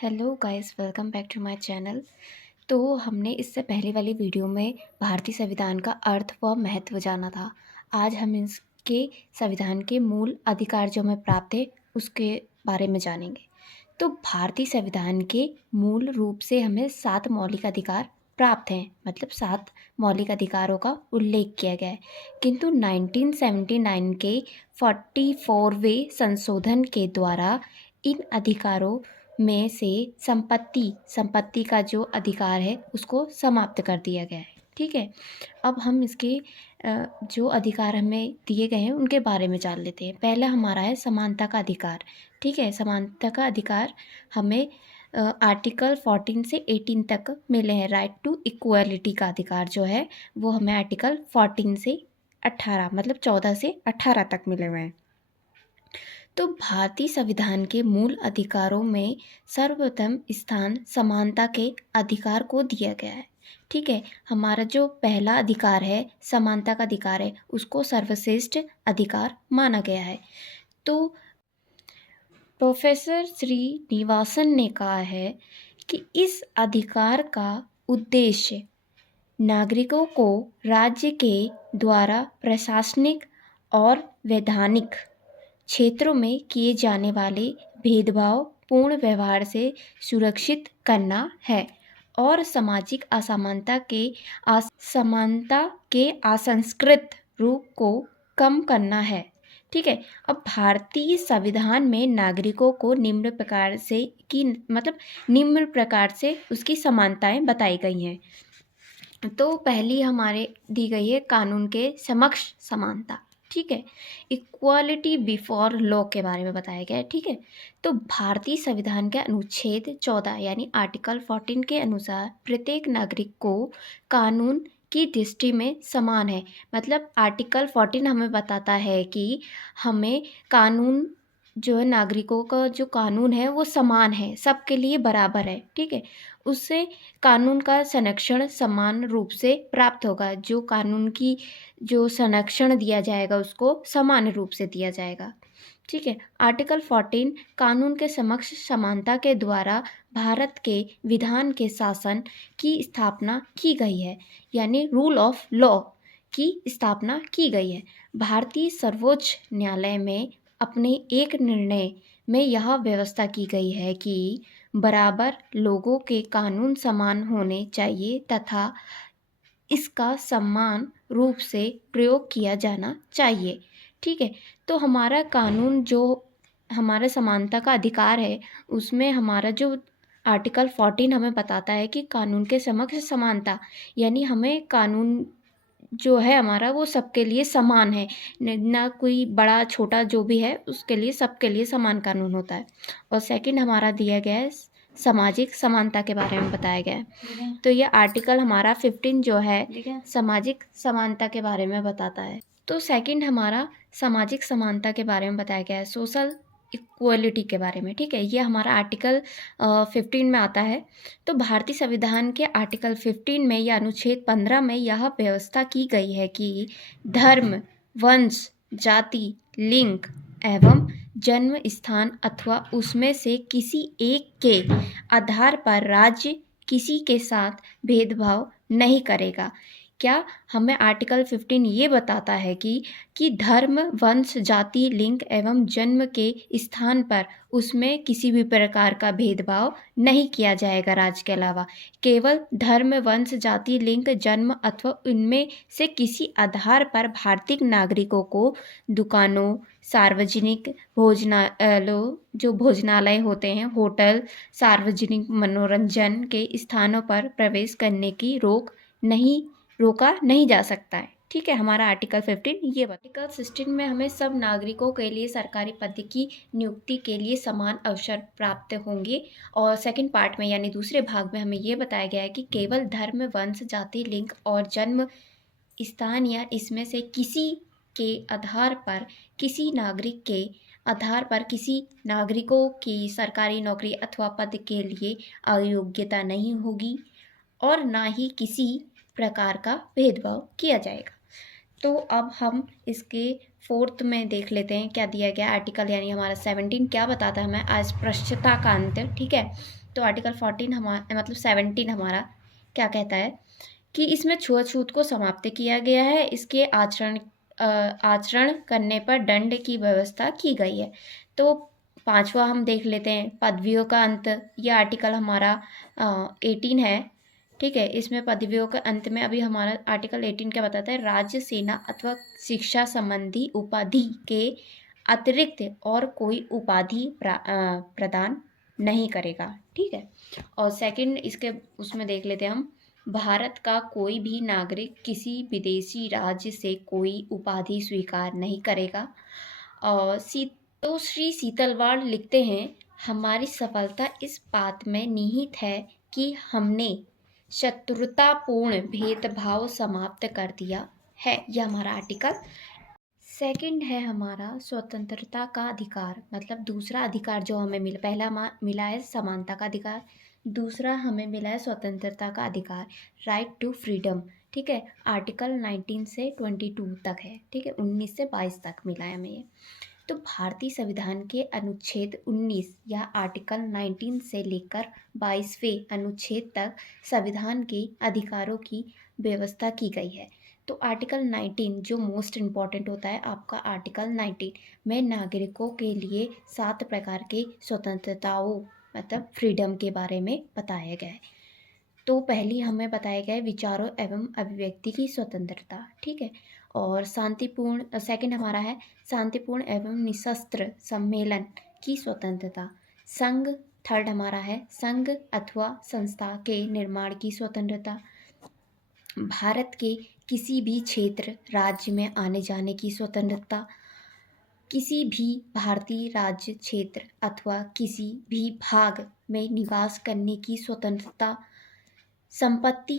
Hello guys, welcome back to my channel. तो हमने इससे पहले वाली वीडियो में भारतीय संविधान का अर्थ व महत्व जाना था। आज हम इसके संविधान के मूल अधिकार जो हमें प्राप्त है उसके बारे में जानेंगे। तो भारतीय संविधान के मूल रूप से हमें 7 मौलिक अधिकार प्राप्त हैं, मतलब 7 मौलिक अधिकारों का उल्लेख किया गया है। किंतु 1979 के 44वें संशोधन के द्वारा इन अधिकारों में से संपत्ति का जो अधिकार है उसको समाप्त कर दिया गया है। ठीक है, अब हम इसके जो अधिकार हमें दिए गए हैं उनके बारे में जान लेते हैं। पहला हमारा है समानता का अधिकार। ठीक है, समानता का अधिकार हमें आर्टिकल 14 से 18 तक मिले हैं। राइट टू इक्वालिटी का अधिकार जो है वो हमें आर्टिकल 14 से 18 मतलब 14 से 18 तक मिले हुए हैं। तो भारतीय संविधान के मूल अधिकारों में सर्वप्रथम स्थान समानता के अधिकार को दिया गया है। ठीक है, हमारा जो पहला अधिकार है समानता का अधिकार है उसको सर्वश्रेष्ठ अधिकार माना गया है। तो प्रोफेसर श्रीनिवासन ने कहा है कि इस अधिकार का उद्देश्य नागरिकों को राज्य के द्वारा प्रशासनिक और वैधानिक क्षेत्रों में किए जाने वाले भेदभाव पूर्ण व्यवहार से सुरक्षित करना है और सामाजिक असमानता के असंस्कृत रूप को कम करना है। ठीक है, अब भारतीय संविधान में नागरिकों को निम्न प्रकार से उसकी समानताएं बताई गई हैं। तो पहली हमारे दी गई है कानून के समक्ष समानता। ठीक है, इक्वालिटी बिफोर लॉ के बारे में बताया गया है। ठीक है, तो भारतीय संविधान के अनुच्छेद 14 यानी आर्टिकल 14 के अनुसार प्रत्येक नागरिक को कानून की दृष्टि में समान है। मतलब आर्टिकल 14 हमें बताता है कि हमें कानून जो है नागरिकों का जो कानून है वो समान है, सबके लिए बराबर है। ठीक है, उससे कानून का संरक्षण समान रूप से प्राप्त होगा। जो कानून की जो संरक्षण दिया जाएगा उसको समान रूप से दिया जाएगा। ठीक है, आर्टिकल 14 कानून के समक्ष समानता के द्वारा भारत के विधान के शासन की स्थापना की गई है, यानी रूल ऑफ लॉ की स्थापना की गई है। भारतीय सर्वोच्च न्यायालय में अपने एक निर्णय में यह व्यवस्था की गई है कि बराबर लोगों के कानून समान होने चाहिए तथा इसका समान रूप से प्रयोग किया जाना चाहिए। ठीक है, तो हमारा कानून जो हमारा समानता का अधिकार है उसमें हमारा जो आर्टिकल 14 हमें बताता है कि कानून के समक्ष समानता, यानी हमें कानून जो है हमारा वो सबके लिए समान है, ना कोई बड़ा छोटा जो भी है उसके लिए सबके लिए समान कानून होता है। और सेकंड हमारा दिया गया है सामाजिक समानता के बारे में बताया गया है। तो ये आर्टिकल हमारा 15 जो है सामाजिक समानता के बारे में बताता है। तो सेकंड हमारा सामाजिक समानता के बारे में बताया गया है, सोशल इक्वलिटी के बारे में। ठीक है, ये हमारा आर्टिकल 15 में आता है। तो भारतीय संविधान के आर्टिकल 15 में या अनुच्छेद 15 में यह व्यवस्था की गई है कि धर्म, वंश, जाति, लिंग एवं जन्म स्थान अथवा उसमें से किसी एक के आधार पर राज्य किसी के साथ भेदभाव नहीं करेगा। क्या हमें आर्टिकल 15 ये बताता है कि धर्म, वंश, जाति, लिंग एवं जन्म के स्थान पर उसमें किसी भी प्रकार का भेदभाव नहीं किया जाएगा राज्य के अलावा। केवल धर्म, वंश, जाति, लिंग, जन्म अथवा इनमें से किसी आधार पर भारतीय नागरिकों को दुकानों, सार्वजनिक भोजनालयों जो भोजनालय होते हैं, होटल, सार्वजनिक मनोरंजन के स्थानों पर प्रवेश करने की रोका नहीं जा सकता है। ठीक है, हमारा आर्टिकल 15 ये आर्टिकल 16 में हमें सब नागरिकों के लिए सरकारी पद की नियुक्ति के लिए समान अवसर प्राप्त होंगे। और सेकंड पार्ट में यानी दूसरे भाग में हमें ये बताया गया है कि केवल धर्म, वंश, जाति, लिंग और जन्म स्थान या इसमें से किसी के आधार पर किसी नागरिक के आधार पर किसी नागरिकों की सरकारी नौकरी अथवा पद के लिए अयोग्यता नहीं होगी और ना ही किसी प्रकार का भेदभाव किया जाएगा। तो अब हम इसके फोर्थ में देख लेते हैं क्या दिया गया आर्टिकल, यानी हमारा 17 क्या बताता है हमें अस्पृश्यता का अंत। ठीक है, तो आर्टिकल 14 मतलब 17 हमारा क्या कहता है कि इसमें छुआछूत को समाप्त किया गया है, इसके आचरण करने पर दंड की व्यवस्था की गई है। तो 5वां हम देख लेते हैं, पदवियों का अंत। ये आर्टिकल हमारा 18 है, ठीक है। इसमें पदवियों के अंत में अभी हमारा आर्टिकल 18 क्या बताता है, राज्य, सेना अथवा शिक्षा संबंधी उपाधि के अतिरिक्त और कोई उपाधि प्रदान नहीं करेगा, ठीक है। और सेकंड इसके उसमें देख लेते हैं हम, भारत का कोई भी नागरिक किसी विदेशी राज्य से कोई उपाधि स्वीकार नहीं करेगा। और तो श्री सीतलवाड़ लिखते हैं, हमारी सफलता इस बात में निहित है कि हमने शत्रुतापूर्ण भेदभाव समाप्त कर दिया है। यह हमारा आर्टिकल सेकंड है हमारा स्वतंत्रता का अधिकार, मतलब दूसरा अधिकार जो हमें पहला मिला है समानता का अधिकार, दूसरा हमें मिला है स्वतंत्रता का अधिकार, राइट टू फ्रीडम, ठीक है। आर्टिकल 19 से 22 तक है, ठीक है, 19 से 22 तक मिला है हमें ये। तो भारतीय संविधान के अनुच्छेद 19 या आर्टिकल 19 से लेकर 22वें अनुच्छेद तक संविधान के अधिकारों की व्यवस्था की गई है। तो आर्टिकल 19 जो मोस्ट इम्पॉर्टेंट होता है आपका, आर्टिकल 19 में नागरिकों के लिए 7 प्रकार के स्वतंत्रताओं मतलब फ्रीडम के बारे में बताया गया है। तो पहली हमें बताया गया है विचारों एवं अभिव्यक्ति की स्वतंत्रता, ठीक है। और शांतिपूर्ण, सेकंड हमारा है शांतिपूर्ण एवं निशस्त्र सम्मेलन की स्वतंत्रता। संघ, थर्ड हमारा है संघ अथवा संस्था के निर्माण की स्वतंत्रता। भारत के किसी भी क्षेत्र राज्य में आने जाने की स्वतंत्रता। किसी भी भारतीय राज्य क्षेत्र अथवा किसी भी भाग में निवास करने की स्वतंत्रता। संपत्ति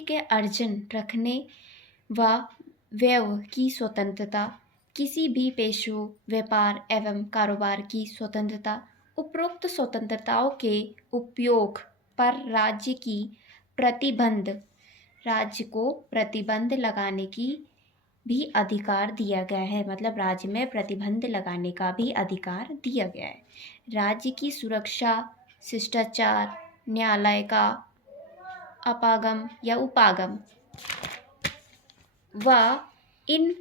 के अर्जन रखने व व्यय की स्वतंत्रता। किसी भी पेशों, व्यापार एवं कारोबार की स्वतंत्रता। उपरोक्त स्वतंत्रताओं के उपयोग पर राज्य को प्रतिबंध लगाने की भी अधिकार दिया गया है, मतलब राज्य में प्रतिबंध लगाने का भी अधिकार दिया गया है। राज्य की सुरक्षा, शिष्टाचार, न्यायालय का अपागम या उपागम व इन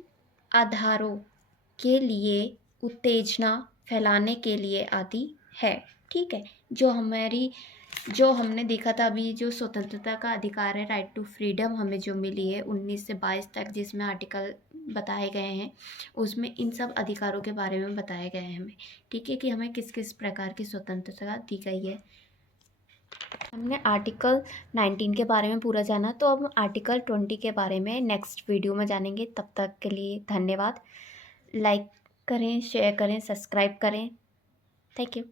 आधारों के लिए उत्तेजना फैलाने के लिए आती है, ठीक है। जो हमने देखा था अभी, जो स्वतंत्रता का अधिकार है, राइट टू फ्रीडम, हमें जो मिली है 19 से 22 तक जिसमें आर्टिकल बताए गए हैं, उसमें इन सब अधिकारों के बारे में बताया गया है हमें, ठीक है, कि हमें किस किस प्रकार की स्वतंत्रता दी गई है। हमने आर्टिकल 19 के बारे में पूरा जाना, तो अब आर्टिकल 20 के बारे में नेक्स्ट वीडियो में जानेंगे। तब तक के लिए धन्यवाद। लाइक करें, शेयर करें, सब्सक्राइब करें। Thank you.